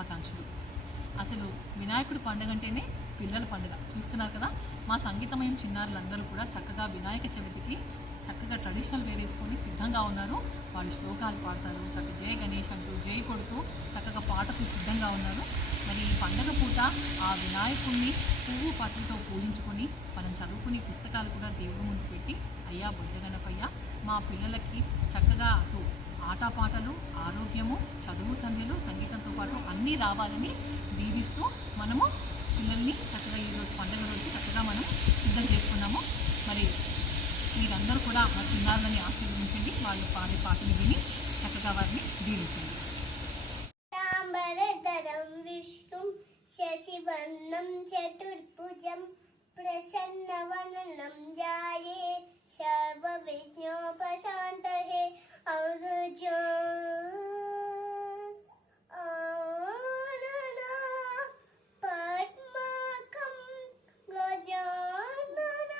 శుభాకాంక్షలు. అసలు వినాయకుడి పండుగ అంటేనే పిల్లల పండుగ. చూస్తున్నారు కదా, మా సంగీతమయం చిన్నారులందరూ కూడా చక్కగా వినాయక చవితికి చక్కగా ట్రెడిషనల్ వేర్ వేసుకొని సిద్ధంగా ఉన్నారు. వాళ్ళు శ్లోకాలు పాడతారు, చక్కగా జయ గణేష్ అంటూ జై కొడుతూ చక్కగా పాటకు సిద్ధంగా ఉన్నారు. మరి ఈ పండుగ పూట ఆ వినాయకుడిని పువ్వు పత్రితో పూజించుకొని మనం చదువుకుని పుస్తకాలు కూడా దేవుడి ముందు పెట్టి, అయ్యా బొజ్జగణపయ్య మా పిల్లలకి చక్కగా అటు ఆటపాటలు, ఆరోగ్యము, చదువు సంధ్యలు, సంగీతంతో పాటు అన్నీ రావాలని దీవిస్తూ మనము పిల్లల్ని చక్కగా ఈరోజు పండుగ రోజు చక్కగా మనం సిద్ధం చేసుకున్నాము. మరి మీరందరూ కూడా మా చిన్నారులని ఆశీర్వదించండి, వాళ్ళు పాడే పాటను విని చక్కగా వారిని దీవించండి. విష్ణు శశివర్ణం చతుర్భుజం ప్రసన్నవదనం ధ్యాయే సర్వ విఘ్నోపశాంతయే పద్మాకం గజానన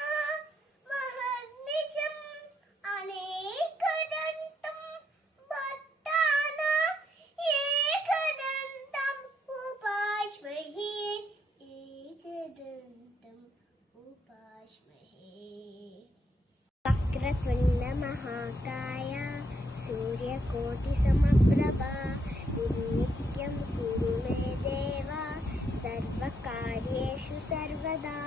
మహర్నిశం అనేకదంతం భక్తానాం ఏకదంతం ఉపాస్మహే వక్రతుండ మహాకాయ సూర్యకోటి సమప్రభా నిర్విఘ్నం కురు మే దేవ సర్వకార్యేషు సర్వదా.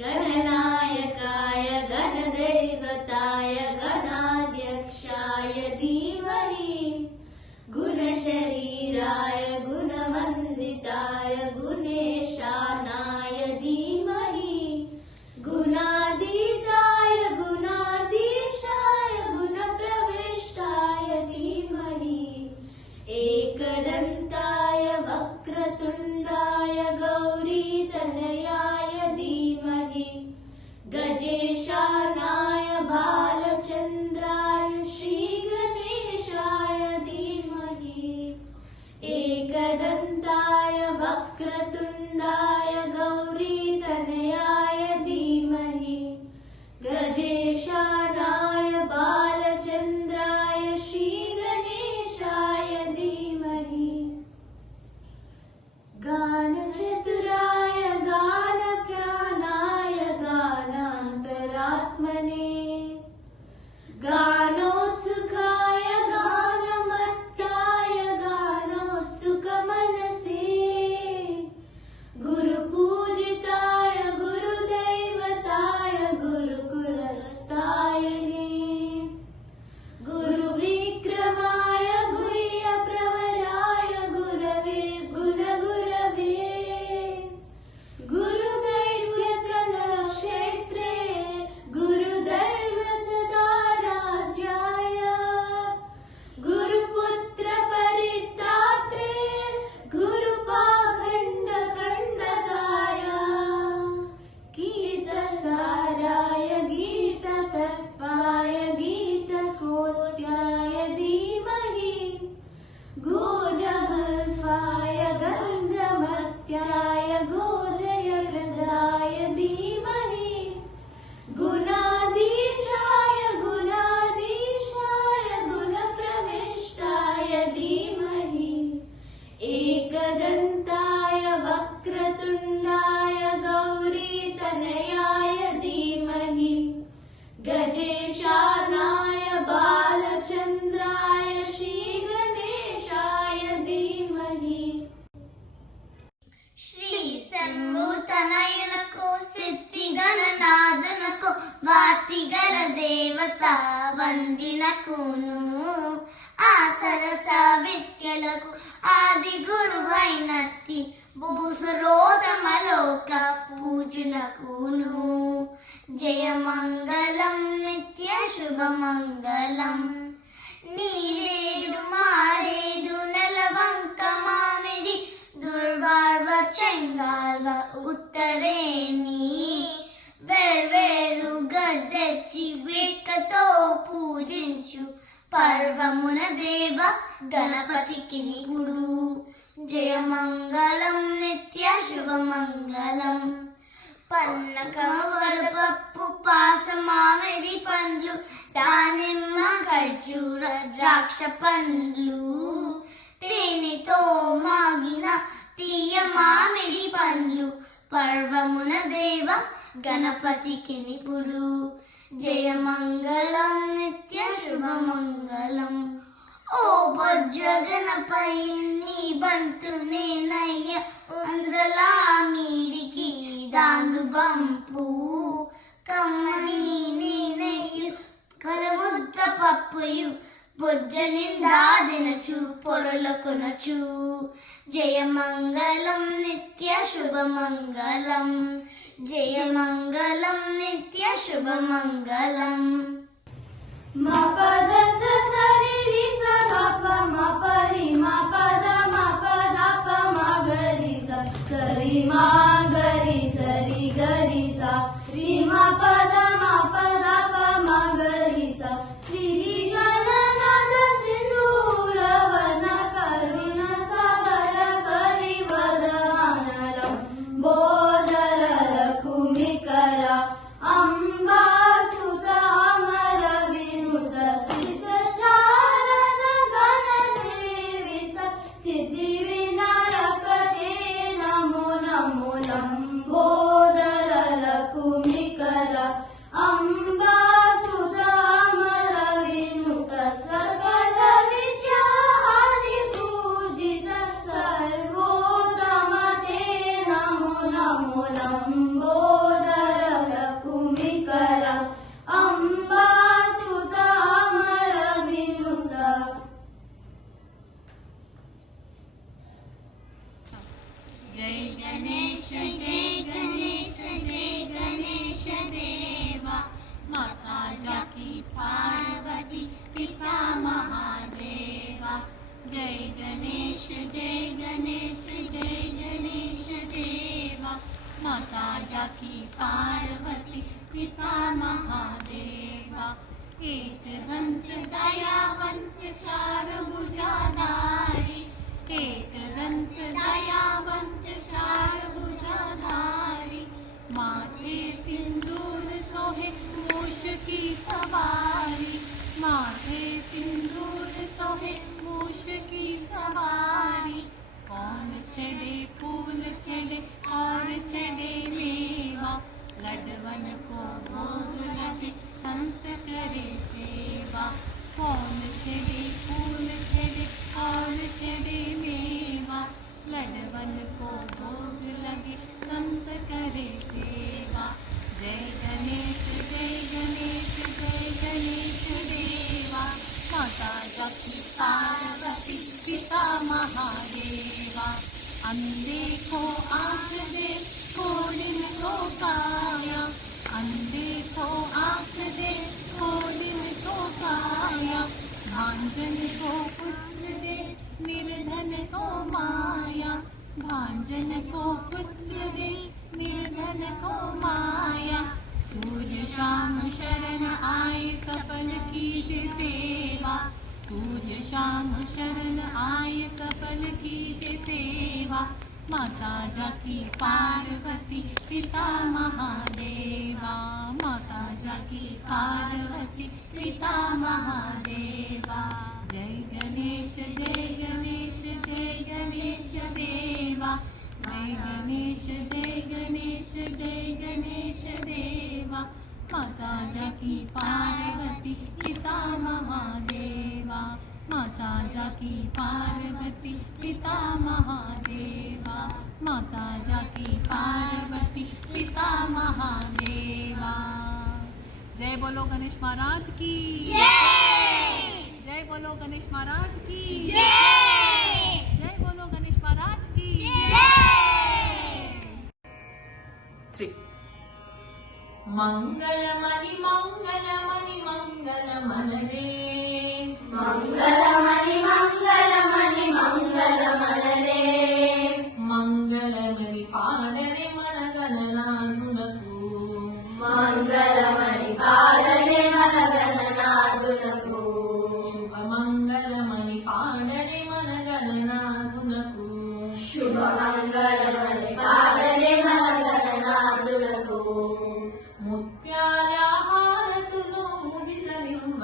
गणनायकाय गणदैवताय गणाध्यक्षाय धीमहि गुणशरीराय गुणवन्दिताय गुणेशानाय धीमहि गुणातीताय गुणाधीशाय गुणप्रविष्टाय धीमहि एकदन्ताय वक्रतुण्डाय गौरीतनयाय धीमहि गजेशानाय बालचन्द्राय श्रीगणेशाय धीमहि एकदन्ताय वक्रतुण्डाय गौरीतनयाय धीमहि गजेशानाय बालचन्द्राय श्रीगणेशाय धीमहि गानचतुराय गानप्राणाय गानान्तरात्मने गानोत्सुकाय गानमत्ताय गानोत्सुकमनसे गुरुपूजिताय गुरुदैवताय गुरुकुलस्थायने गुरुविक्रमाय गुह्यप्रवराय गुरवे गुरगुरवे गुरुदैवकलाक्षेत्रे गुरुदैव सदा राज्याय गुरुपुत्रपरित्रात्रे गुरुपाखण्डखण्डकाय गीतसाराय गीततत्त्वाय गीतकोट्याय धीमहि गोजहल्फाय गन्धमत्याय गोजयहृदाय धीमहि गुणाधीशाय गुणाधीशाय गुणप्रविष्टाय धीमहि एकदन्ताय वक्रतुण्डाय गौरीतनयाय धीमहि गजेशानाय बालचन्द्राय श्रीगणेशाय धीमहि శ్రీ శంభుతనయునకు సిద్ధి గణనాథునకు వాసిగల దేవత వందినకును ఆ సరస విద్యలకు ఆది గురువైనట్టి భూసురోధమలోక పూజనకును జయమంగళం నిత్య శుభమంగళం. నీరేడు మారేడు నెలవంక మామిడి దుర్వార్వ చెంగాల్వ ఉత్తరేణి వేర్వేరుగా నైవేద్యచి వేట్కతో పూజించు పర్వమున దేవ గణపతికి నిపుడు జయమంగళం నిత్య శుభమంగళం పన్నకం వరపప్పు పాస మామిడి పండ్లు దానిమ్మ ఖర్జూర ద్రాక్ష పండ్లు తేనెతో మాగిన తీయ మామిడి పండ్లు పర్వమున దేవ గణపతికి నిపుడు జయమంగళం నిత్య శుభమంగళం ఓ బొజ్జ గణపై నీ బంతు నేనయ్య అంద్రలా మీరికి దాందు బంపు కమ్మని నేనయ్యు కలముద్ద పప్పుయు బొజ్జ నిండా దినచు పొరలకొనచు జయమంగళం నిత్య శుభమంగళం జయమంగళం నిత్య శుభమంగళం మా పద స సరి రి స మ ప మ ప రి మ పద మ పద ప మ గ రి స సరి మ గ రి సరి గ రి స రి మ పద మ పద ప మ గ రి స సిరి గణనాద సింధూరవన కరుణ సాగర పరివదనలం బోధర కుమికర అంబా సుత అమర వినుత సిద్ధ చారణ గణ సేవిత సిద్ధి వినాయక తే నమో నమో లంబోదర కుమికర అంబా సుత అమర వినుత సకల విద్యా ఆది పూజిత సర్వోత్తమ తే నమో నమో లంబోదర కుమికర అంబా సుత అమర వినుత జై గణేశ జై గణేశ జై గణేశ దేవా మాతా జాకి పార్వతి పితా మహాదేవా జై గణేశ జై గణేశ జై గణేశ దేవా మాతా జాకి పార్వతి पिता महादेवा एक दंत दयावंत चार भुजाधारी एक दंत दयावंत चार भुजाधारी माथे सिंदूर सोहे मूष की सवारी माथे सिंदूर सोहे मूष की सवारी कौन चढ़े फूल चढ़े और चढ़े मेवा लडवन को भोग लगे संत करे सेवा कौन चढ़े फूल चढ़े और चढ़े मेवा लडवन को भोग लगे संत करे सेवा जय गणेश जय गणेश जय गणेश देवा माता जाकी पार्वती पिता महादेवा अंधे को आँख दे कोलिन को काया अंधे को आँख दे कोलिन को काया भांजन को पुत्र दे निर्धन को माया भांजन को पुत्र दे निर्धन को माया सूर्य शाम शरण आए सफल कीजिए सेवा सूर्य शाम शरण आए सफल कीजिए सेवा माता जाकी पार्वती पिता महादेवा माता जाकी पार्वती पिता महादेवा जय गणेश जय गणेश जय गणेश देवा जय गणेश जय गणेश जय गणेश देवा माता जाकी पार्वती पिता महादेवा माता जाकी पार्वती पिता महादेवा माता जाकी पार्वती पिता महादेवा जय बोलो गणेश महाराज की जय बोलो गणेश महाराज की जय बोलो गणेश महाराज की 3 मंगलमणि मंगलमणि मंगलमनरे మంగళమణి మంగళమణి మంగళమనరే మంగళమణి పాడరే మనగణనానులకు మంగళమణి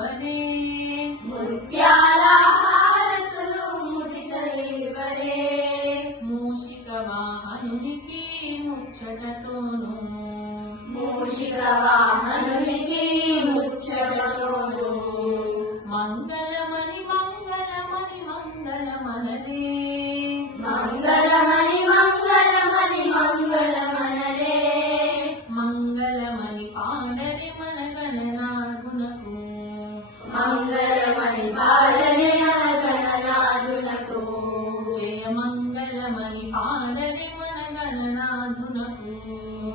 ఇవ్వరే, ముత్యాల హారతులు ముడిత ఇవ్వరే, మూషిక వాహనునికి ముచ్చటతోను, మూషిక వాహనునికి ముచ్చటతోను, మంగళమణి మంగళమణి మంగళమనరే, మంగళమణి మంగళమణి మంగళమనరే, మంగళమణి పాడరి మన గణనాథునకు, మంగళమణి పాడని మన గణనాథునకు, జయ మంగళమణి పాడరి మన గణనాథునకు,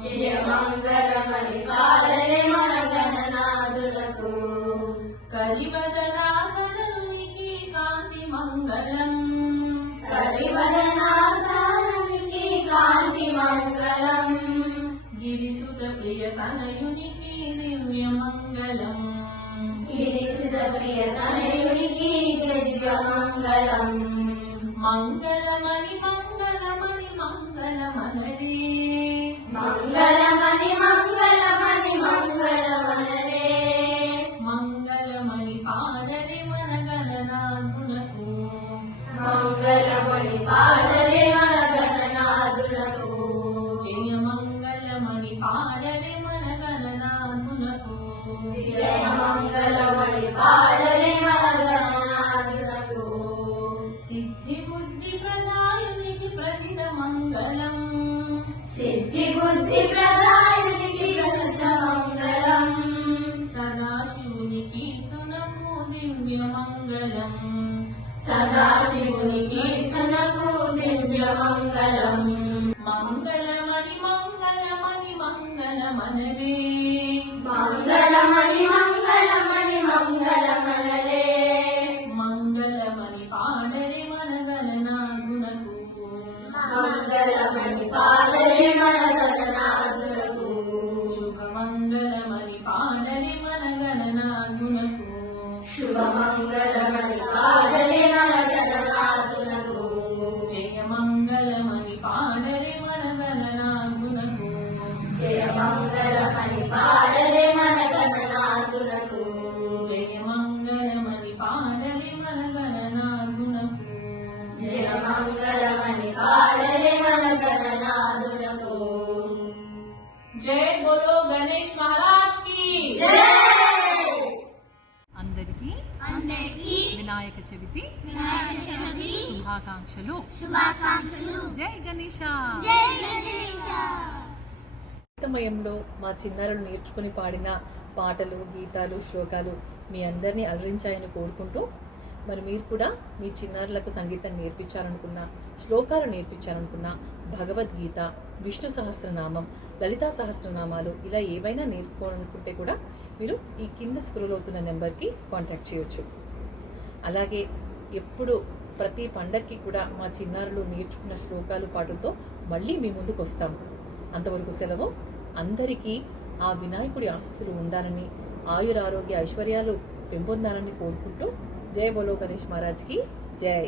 జయ మంగళమణి పాడని మన గణనాథునకు, కలివదనాసనునికి కాంతి మంగళం, సరివదనాసనునికి కాంతి మంగళం, గిరిసుత ప్రియ తనయునికి దివ్య మంగళం, గిరిసుత ప్రియ తనయునికి దివ్య మంగళం, మంగళమణి మంగళమణి మంగళమనరే, మంగళమణి మంగళమణి మంగళమనరే, మంగళమణి పాడరి మన గణనాథునకు, మంగళమణి పాడరే మన గణనాథునకు, జయ మంగళమణి పాడరి మన గణనాథునకు, జయ మంగళమణి పాడరే మన గణనాథునకు, సిద్ధి బుద్ధి ప్రదాయునికి ప్రసిద్ధ మంగళం, సిద్ధి బుద్ధి ప్రదాయునికి ప్రసిద్ధ మంగళం, సదాశివునికి తునకు దివ్య మంగళం, సదాశివుని కీర్తనకు దివ్య మంగళం, మంగళమణి మంగళమణి మంగళమనరే, మంగళమణి మంగళమణి మంగళమనరే, మంగళమణి పాడరి మన గణనాథునకు, మంగళమణి పాడరే మన గణనాథునకు, శుభమంగళమణి పాడరి మన గణనాథునకు, శుభమంగళమణి పాడరే మన గణనాథునకు, జయ మంగళమణి పాడరి మన గణనాథునకు, జయ మంగళమణి పాడరే మన గణనాథునకు, జయ మంగళమణి పాడరి మన గణనాథునకు, జయ మంగళమణి పాడరే మన గణనాథునకు, జై బోలో గణేష్ మహారాజ్ కి జై. అందరికీ అందరికీ వినాయక చవితి వినాయక చవితి శుభాకాంక్షలు. శుభాకాంక్షలు. జై గణేశ. జై గణేశ. సమయంలో మా చిన్నారులు నేర్చుకుని పాడిన పాటలు, గీతాలు, శ్లోకాలు మీ అందరినీ అలరించాయని కోరుకుంటూ, మరి మీరు కూడా మీ చిన్నారులకు సంగీతం నేర్పించాలనుకున్నా, శ్లోకాలు నేర్పించాలనుకున్నా, భగవద్గీత, విష్ణు సహస్రనామం, లలితా సహస్రనామాలు ఇలా ఏవైనా నేర్చుకోవాలనుకుంటే కూడా మీరు ఈ కింద స్క్రోల్ అవుతున్న నెంబర్కి కాంటాక్ట్ చేయొచ్చు. అలాగే ఎప్పుడు ప్రతి పండక్కి కూడా మా చిన్నారులు నేర్చుకున్న శ్లోకాలు, పాటలతో మళ్ళీ మీ ముందుకు వస్తాము. అంతవరకు సెలవు. అందరికీ ఆ వినాయకుడి ఆశీస్సులు ఉండాలని, ఆయురారోగ్య ఐశ్వర్యాలు పెంపొందాలని కోరుకుంటూ, జై బోలో గణేష్ మహారాజ్కి జై.